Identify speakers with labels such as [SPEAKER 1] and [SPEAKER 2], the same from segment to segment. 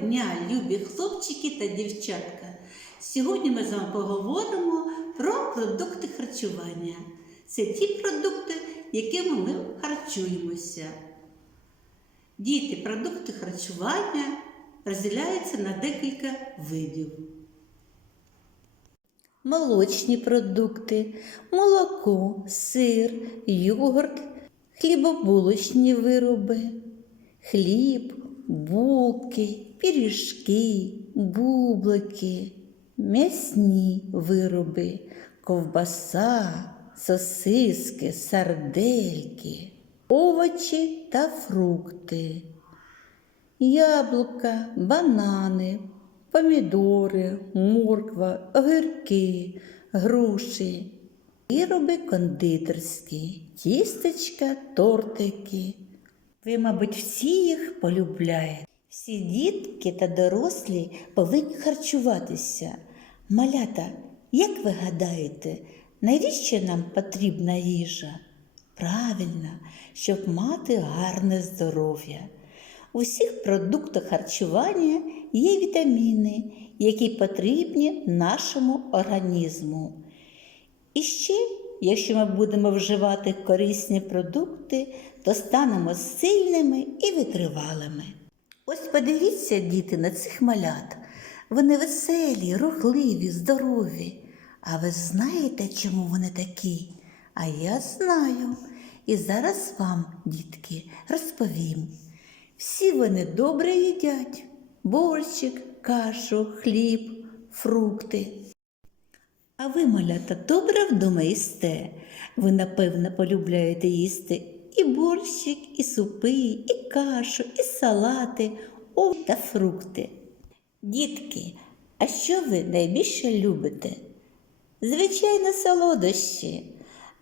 [SPEAKER 1] дня, любі хлопчики та дівчатка! Сьогодні ми з вами поговоримо про продукти харчування. Це ті продукти, якими ми харчуємося. Діти, продукти харчування розділяються на декілька видів. Молочні продукти, молоко, сир, йогурт, хлібобулочні вироби, хліб, булки, пиріжки, бублики, м'ясні вироби, ковбаса, сосиски, сардельки, овочі та фрукти, яблука, банани, помідори, морква, огірки, груші, вироби кондитерські, тістечка, тортики. Ви, мабуть, всі їх полюбляєте. Всі дітки та дорослі повинні харчуватися. Малята, як ви гадаєте, навіщо нам потрібна їжа? Правильно, щоб мати гарне здоров'я. У всіх продуктах харчування є вітаміни, які потрібні нашому організму. І ще, якщо ми будемо вживати корисні продукти, то станемо сильними і витривалими. Ось подивіться, діти, на цих малят. Вони веселі, рухливі, здорові. А ви знаєте, чому вони такі? А я знаю. І зараз вам, дітки, розповім. Всі вони добре їдять борщик, кашу, хліб, фрукти. А ви, малята, добре вдома їсте? Ви, напевно, полюбляєте їсти і борщик, і супи, і кашу, і салати, овочі та фрукти. Дітки, а що ви найбільше любите? Звичайно, солодощі,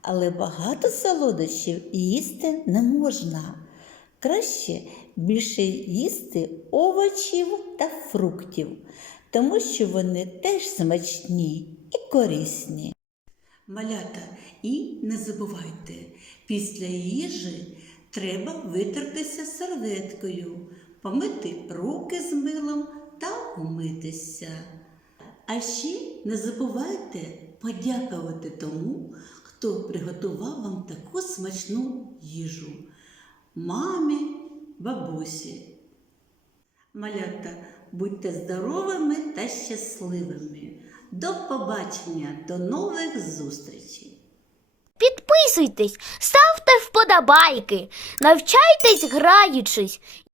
[SPEAKER 1] але багато солодощів їсти не можна. Краще більше їсти овочів та фруктів, тому що вони теж смачні і корисні. Малята, і не забувайте, після їжі треба витертися серветкою, помити руки з милом та умитися. А ще не забувайте подякувати тому, хто приготував вам таку смачну їжу мамі, бабусі. Малята, будьте здоровими та щасливими. До побачення, до нових зустрічей!
[SPEAKER 2] Підписуйтесь, ставте вподобайки, навчайтесь граючись